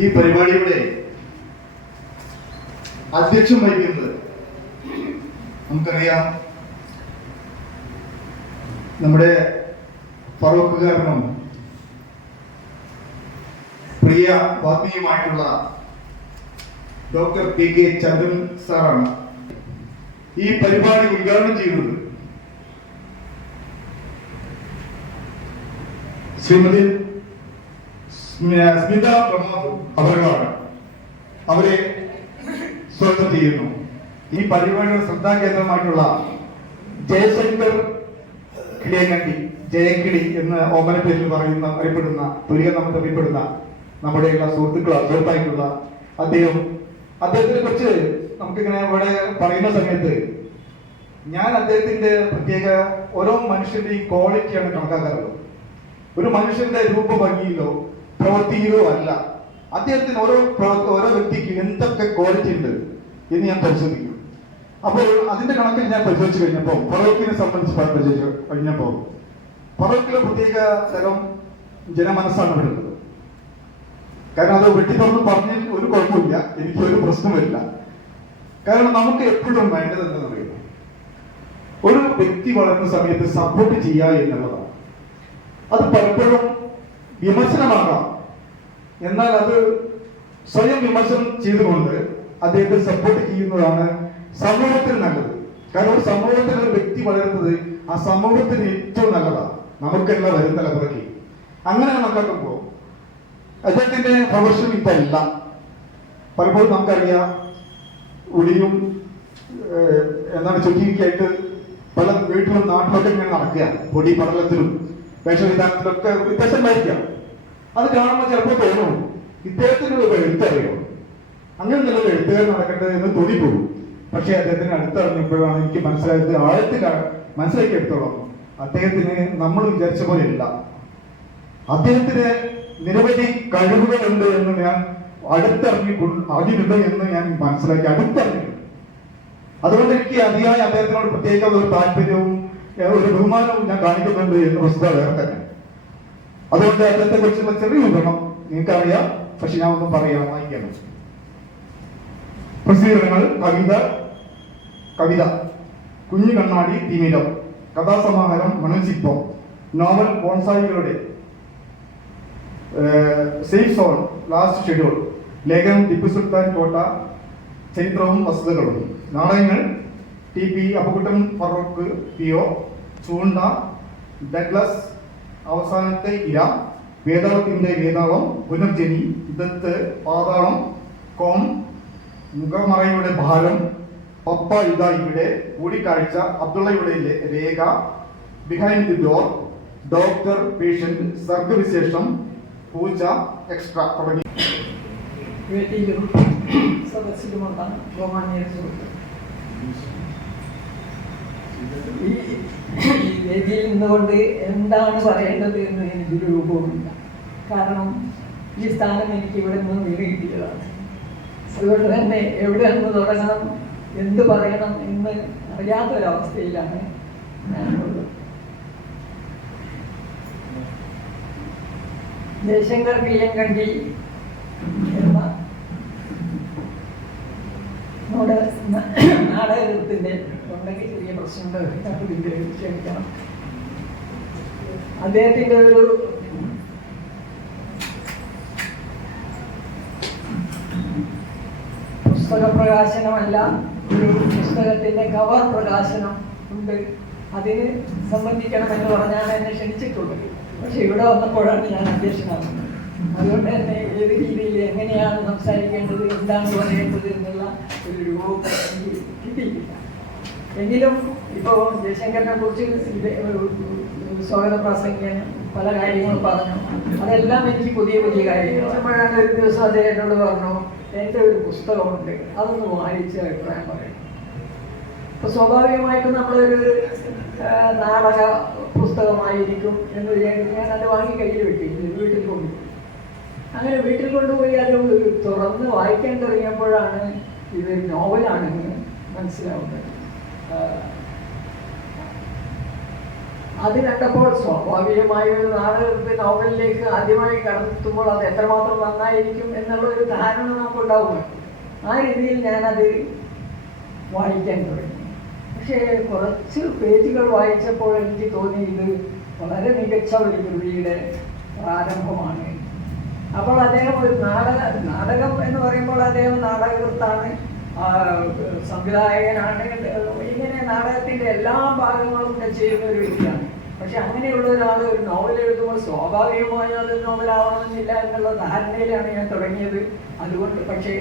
ഈ പരിപാടിയുടെ അധ്യക്ഷം വഹിക്കുന്നത് നമുക്കറിയാം, നമ്മുടെ ഫറൂഖുകാരനും പ്രിയ വാഗ്മിയുമായിട്ടുള്ള ഡോക്ടർ PK ചന്ദ്രൻ സാറാണ്. ഈ പരിപാടി ഉദ്ഘാടനം ചെയ്യുന്നത് ശ്രീമതി സ്മിത പ്രമോദ് അവരാണ്. അവരെ സ്വാഗതം ചെയ്യുന്നു. ഈ പരിപാടിയുടെ ശ്രദ്ധാകേന്ദ്രമായിട്ടുള്ള ജയശങ്കർ കിളിയങ്കണ്ടി, ജയക്കിളി എന്ന് ഓമന പേരിൽ അറിയപ്പെടുന്ന തുല്യനാമത്തിൽ അറിയപ്പെടുന്ന നമ്മുടെയുള്ള സുഹൃത്തായിട്ടുള്ള അദ്ദേഹത്തിനെ കുറിച്ച് നമുക്കിങ്ങനെ ഇവിടെ പറയുന്ന സമയത്ത് ഞാൻ അദ്ദേഹത്തിന്റെ പ്രത്യേക ഓരോ മനുഷ്യന്റെയും ക്വാളിറ്റിയാണ് കണക്കാക്കാറുള്ളത്. ഒരു മനുഷ്യന്റെ രൂപഭംഗിയിലോ പ്രവൃത്തിയിലോ അല്ല, അദ്ദേഹത്തിന് ഓരോ വ്യക്തിക്ക് എന്തൊക്കെ ക്വാളിറ്റി ഉണ്ട് എന്ന് ഞാൻ പരിശോധിക്കും. അപ്പോൾ അതിന്റെ കണക്കിൽ ഞാൻ പരിശോധിച്ചു കഴിഞ്ഞപ്പോൾ ഫറൂഖിനെ സംബന്ധിച്ച് പരിശോധിച്ചു കഴിഞ്ഞപ്പോൾ ഫറൂഖിലെ പ്രത്യേക തരം ജനമനസ്സാണ് വരുന്നത്. കാരണം അത് വെട്ടിത്തുറന്ന് പറഞ്ഞാൽ ഒരു കുഴപ്പമില്ല, എനിക്ക് ഒരു പ്രശ്നമില്ല. കാരണം നമുക്ക് എപ്പോഴും വേണ്ടത് എന്താണെന്ന് അറിയുമോ, ഒരു വ്യക്തി വളരുന്ന സമയത്ത് സപ്പോർട്ട് ചെയ്യുക എന്നുള്ളതാണ്. അത് പലപ്പോഴും വിമർശനമാകാം, എന്നാൽ അത് സ്വയം വിമർശനം ചെയ്തുകൊണ്ട് അദ്ദേഹത്തെ സപ്പോർട്ട് ചെയ്യുന്നതാണ് സമൂഹത്തിന് നല്ലത്. കാരണം ഒരു സമൂഹത്തിൽ ഒരു വ്യക്തി വളരുന്നത് ആ സമൂഹത്തിന് ഏറ്റവും നല്ലതാണ്, നമുക്കെല്ലാം വരും തലമുറയ്ക്ക്. അങ്ങനെ കണക്കാക്കുമ്പോൾ അദ്ദേഹത്തിന്റെ പ്രൊഫഷൻ ഇപ്പൊ അല്ല. പലപ്പോഴും നമുക്കറിയാം, ഒളിയും എന്താണ് ചുറ്റിക്കായിട്ട് പല വീട്ടിലും നാട്ടിലൊക്കെ ഇങ്ങനെ നടക്കുക, പൊടി പടലത്തിലും വേഷവിധാനത്തിലൊക്കെ വ്യത്യാസമായിരിക്കാം. അത് കാണുമ്പോൾ ചിലപ്പോൾ തോന്നും ഇദ്ദേഹത്തിന് ഒരു എഴുത്തറിയോ, അങ്ങനെ നല്ലൊരു എഴുത്തുകാരൻ നടക്കേണ്ടത് എന്ന് തോന്നിപ്പോകും. പക്ഷെ അദ്ദേഹത്തിന് അടുത്തറിഞ്ഞപ്പോഴാണ് എനിക്ക് മനസ്സിലായത്, മനസ്സിലാക്കി എടുത്തോളാം, അദ്ദേഹത്തിന് നമ്മൾ വിചാരിച്ച പോലെയല്ല. അദ്ദേഹത്തിന് നിരവധി കഴിവുകളുണ്ട് എന്ന് ഞാൻ അറിഞ്ഞിട്ടുണ്ട് എന്ന് ഞാൻ മനസ്സിലാക്കി, അടുത്തറിഞ്ഞിട്ടുണ്ട്. അതുകൊണ്ട് എനിക്ക് അതിയായ അദ്ദേഹത്തിനോട് പ്രത്യേക ഒരു താല്പര്യവും ഒരു ബഹുമാനവും ഞാൻ കാണിക്കുന്നുണ്ട് എന്ന് വസ്തുത വേറെ തന്നെ. അതുകൊണ്ട് അദ്ദേഹത്തെ കുറിച്ചുള്ള ചെറിയ വിവരണം നിങ്ങൾക്കറിയാം, പക്ഷെ ഞാൻ ഒന്നും പറയാൻ വായിക്കണം. പ്രസിദ്ധീകരണങ്ങൾ: കവിത കുഞ്ഞു കണ്ണാടി തിമിരം, കഥാസമാഹാരം മണൽശില്പം, നോവൽ ബോൺസായികളുടെ സേഫ് സോൺ, ലാസ്റ്റ് ഷെഡ്യൂൾ, ലേഖനം ടിപ്പു സുൽത്താൻ കോട്ട, ചരിത്രവും വസ്തുതകളും, നാടകങ്ങൾ TP അപ്പുകുട്ടൻ ഫറൂഖ് PO, ചൂണ്ട, ഡഗ്ലസ്, അവസാനത്തെ ഇര, വേതാളത്തിന്റെ വേതാളം, പുനർജനി, ദത്ത്, പാതാളം, കോം, മുഖമറയുടെ ഭാരം, പപ്പ ഇതാ ഇവിടെ, കൂടിക്കാഴ്ച, അബ്ദുള്ളയുടെ രേഖ, behind the door, doctor patient, സർഗവിശേഷം, പൂജ, എക്സ്ട്രാ തുടങ്ങി. സദസ്സിലുമുള്ള ബഹുമാന്യ സുഹൃത്ത്, ഈ വേദിയിൽ നിന്നുകൊണ്ട് എന്താണ് പറയേണ്ടത് എന്ന് എനിക്കൊരു രൂപവുമില്ല. കാരണം ഈ സ്ഥാനം എനിക്ക് ഇവിടെ നിന്ന് വീട് കിട്ടിയതാണ്. അതുകൊണ്ട് തന്നെ എവിടെ നിന്ന് തുടങ്ങണം, എന്ത് പറയണം എന്ന് അറിയാത്തൊരവസ്ഥയിലാണ് ഞാനുള്ളത്. ജയശങ്കർ കിളിയങ്കണ്ടി എന്ന നാടകത്തിന്റെ തൊണ്ടയ്ക്ക് ചെറിയ പ്രശ്നമുണ്ട്, ക്ഷമിക്കണം. അദ്ദേഹത്തിന്റെ ഒരു പുസ്തക പ്രകാശനമല്ല, ഒരു പുസ്തകത്തിന്റെ കവർ പ്രകാശനം ഉണ്ട്. അതിന് സംബന്ധിക്കണമെന്ന് പറഞ്ഞാണ് എന്നെ ക്ഷണിച്ചിട്ടുള്ളത്. പക്ഷെ ഇവിടെ വന്നപ്പോഴാണ് ഞാൻ അധ്യക്ഷനാകുന്നത്. അതുകൊണ്ട് തന്നെ ഏത് രീതിയിൽ എങ്ങനെയാണ് സംസാരിക്കേണ്ടത്, എന്താണ് പറയേണ്ടത് എന്നുള്ള ഒരു രൂപവും കിട്ടിയിട്ടില്ല. എങ്കിലും ഇപ്പോൾ ജയശങ്കറിനെ കുറിച്ച് സ്വാഗത പ്രാസംഗികൻ പല കാര്യങ്ങളും പറഞ്ഞു. അതെല്ലാം എനിക്ക് പുതിയ പുതിയ കാര്യങ്ങൾ. അപ്പോഴാണ് ഒരു ദിവസം അദ്ദേഹം എന്നോട് പറഞ്ഞു, എൻ്റെ ഒരു പുസ്തകമുണ്ട്, അതൊന്ന് വായിച്ച് അഭിപ്രായം പറയണം. അപ്പോൾ സ്വാഭാവികമായിട്ടും നമ്മളൊരു നാടക പുസ്തകമായിരിക്കും എന്ന് വിചാരിച്ച് ഞാൻ അത് വാങ്ങി കയ്യിൽ വെട്ടിയില്ല, വീട്ടിൽ കൊണ്ടുപോയി. അങ്ങനെ വീട്ടിൽ കൊണ്ടുപോയി അത് തുറന്ന് വായിക്കാൻ തുടങ്ങിയപ്പോഴാണ് ഇത് നോവലാണെന്ന് മനസ്സിലാവുന്നത്. അത് കണ്ടപ്പോൾ സ്വാഭാവികമായ ഒരു നാടകത്തിൽ നോവലിലേക്ക് ആദ്യമായി കടത്തുമ്പോൾ അത് എത്രമാത്രം നന്നായിരിക്കും എന്നുള്ള ഒരു ധാരണ നമുക്കുണ്ടാവും. ആ രീതിയിൽ ഞാനത് വായിക്കാൻ തുടങ്ങി. പക്ഷേ കുറച്ച് പേജുകൾ വായിച്ചപ്പോൾ എനിക്ക് തോന്നി ഇത് വളരെ മികച്ച ഒരു കൃതിയുടെ പ്രാരംഭമാണ്. അപ്പോൾ അദ്ദേഹം ഒരു നാടകം എന്ന് പറയുമ്പോൾ അദ്ദേഹം നാടകകൃത്താണ്, സംവിധായകനാണ്, ഇങ്ങനെ നാടകത്തിൻ്റെ എല്ലാ ഭാഗങ്ങളും ചെയ്യുന്ന ഒരു വ്യക്തിയാണ്. പക്ഷെ അങ്ങനെയുള്ള ഒരാൾ ഒരു നോവൽ എഴുതുമ്പോൾ സ്വാഭാവികമായും അത് നോവലാവണമെന്നില്ല എന്നുള്ള ധാരണയിലാണ് ഞാൻ തുടങ്ങിയത്. അതുകൊണ്ട് പക്ഷേ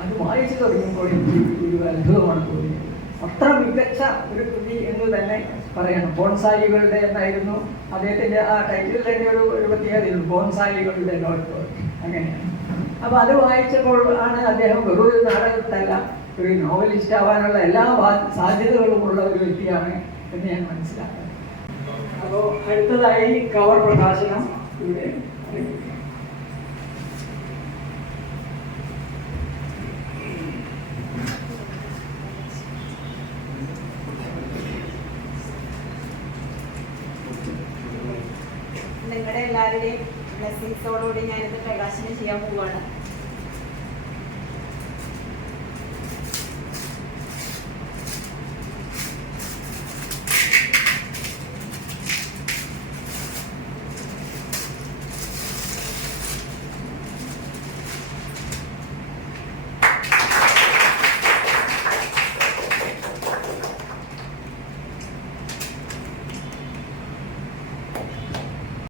അത് വായിച്ചു തുടങ്ങിയപ്പോൾ എനിക്ക് ഒരു അത്ഭുതമാണ് തോന്നിയത്. അത്ര മികച്ച ഒരു കൃതി എന്ന് തന്നെ പറയണം. ബോൺസായികളുടെ എന്നായിരുന്നു അദ്ദേഹത്തിൻ്റെ ആ ടൈറ്റിൽ തന്നെ ഒരു പ്രത്യേകതയുള്ളൂ, ബോൺസായികളുടെ നോട്ട്, അങ്ങനെയാണ്. അപ്പോൾ അത് വായിച്ചപ്പോൾ ആണ് അദ്ദേഹം വെറും ഒരു നാടകത്തല്ല, ഒരു നോവലിസ്റ്റ് ആവാനുള്ള എല്ലാ സാധ്യതകളുമുള്ള ഒരു വ്യക്തിയാണ് എന്ന് ഞാൻ മനസ്സിലാക്കുന്നത്. അപ്പോൾ അടുത്തതായി കവർ പ്രകാശനം ഇവിടെ നിങ്ങളുടെ എല്ലാവരുടെയും ബ്ലെസ്സിങ്സോടുകൂടി ഞാനിത് പ്രകാശനം ചെയ്യാൻ പോവുകയാണ്.